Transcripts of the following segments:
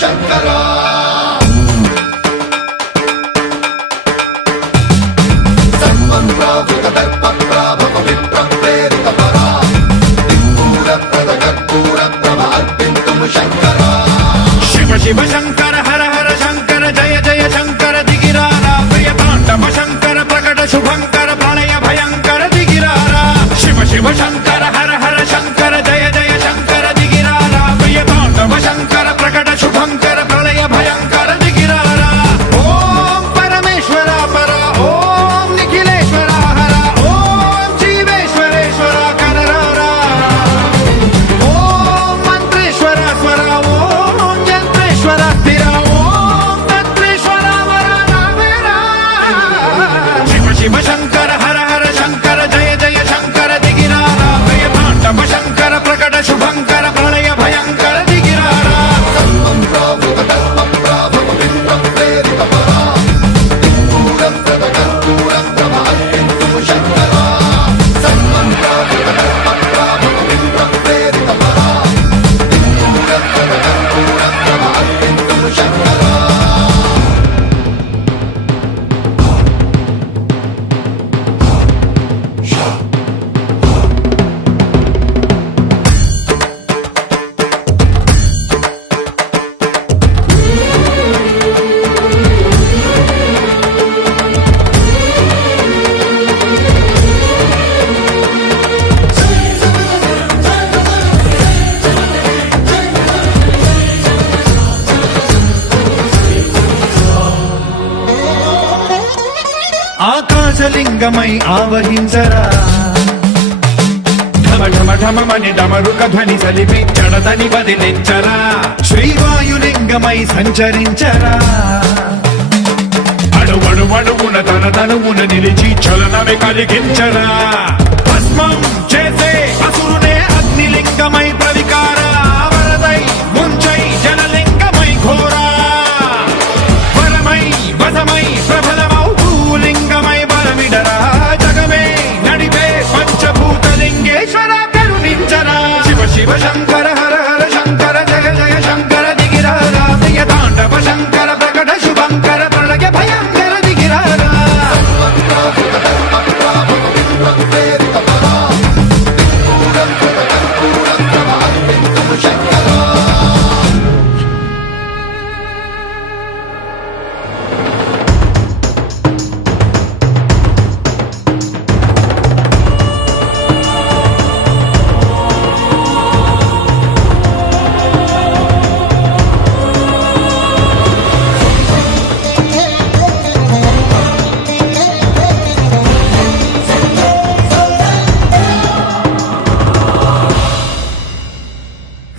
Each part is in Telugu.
శంకరా శివ శివ శంకర హర హర శంకర జయ జయ శంకర దిగిరారా ప్రియ తాండవ శంకర ప్రకట శుభంకర ప్రళయ భయంకర దిగిరారా శివ శివ శంకర హర హర శంకర జయ జయ శంకర దిగిరారా ప్రియ తాండవ శంకర ప్రకట శుభంకర ప్రళయ భయంకర దిగిరారా ఓం పరమేశ్వర పర ఓం నిఖిలేశ్వర హర ఓం జీవేశ్వరేశ్వర కరరారా ఓం మంత్రేశ్వర స్వర ఓం యంత్రేశ్వర స్థిర ఓం తంత్రేశ్వర వర రామేరా శివ శివ శంకర హర హర శంకర జయ జయ శంకర దిగిరారా ప్రియ తాండవ శంకర ప్రకట శుభంకర ప్రళయ భయంకర దిగిరారా ఆకాశలింగమై ఆవహించరా ఢమ ఢమ ఢమమని డమరుక ధ్వని సలిపి జడదని వదిలించరా శ్రీవాయులింగమై సంచరించరా అణువణువున తన తనువున నిలిచి చలనమే కలిగించరా భస్మం చేసే అసురునే అగ్నిలింగమై ప్రవికార వరదై ముంచై జనలింగమై ఘోరా వరమై వసమై ప్రబలమౌ భూలింగమై బలమిడరా జగమే నడిపే పంచభూతలింగేశ్వర కరుణించరా శివ శివ శంకర హర హర శంకర జయ జయ శంకర దిగిరారా ప్రియ తాండవ శంకర ప్రకట శుభంకర ప్రళయ భయంకర దిగిరారా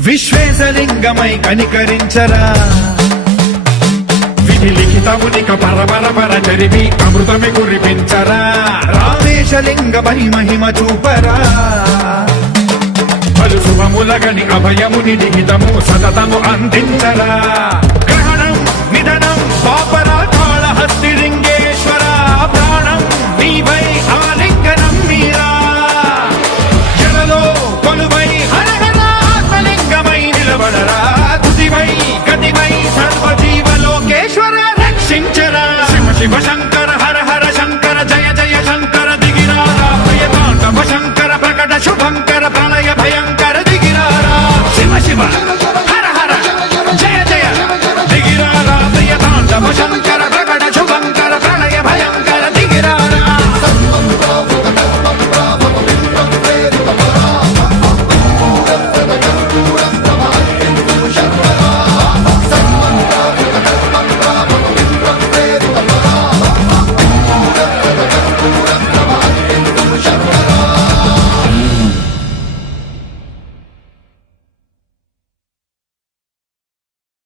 విశ్వేశలింగమై కనికరించరా విధి లిఖితమునిక పరపర జరిపి అమృతమి కురిపించరా రామేశలింగమై మహిమ చూపరా పలు శుభములగని అభయముని లిఖితము సతతము అందించరా గ్రహణం నిధనం పాపరా కాళహస్తి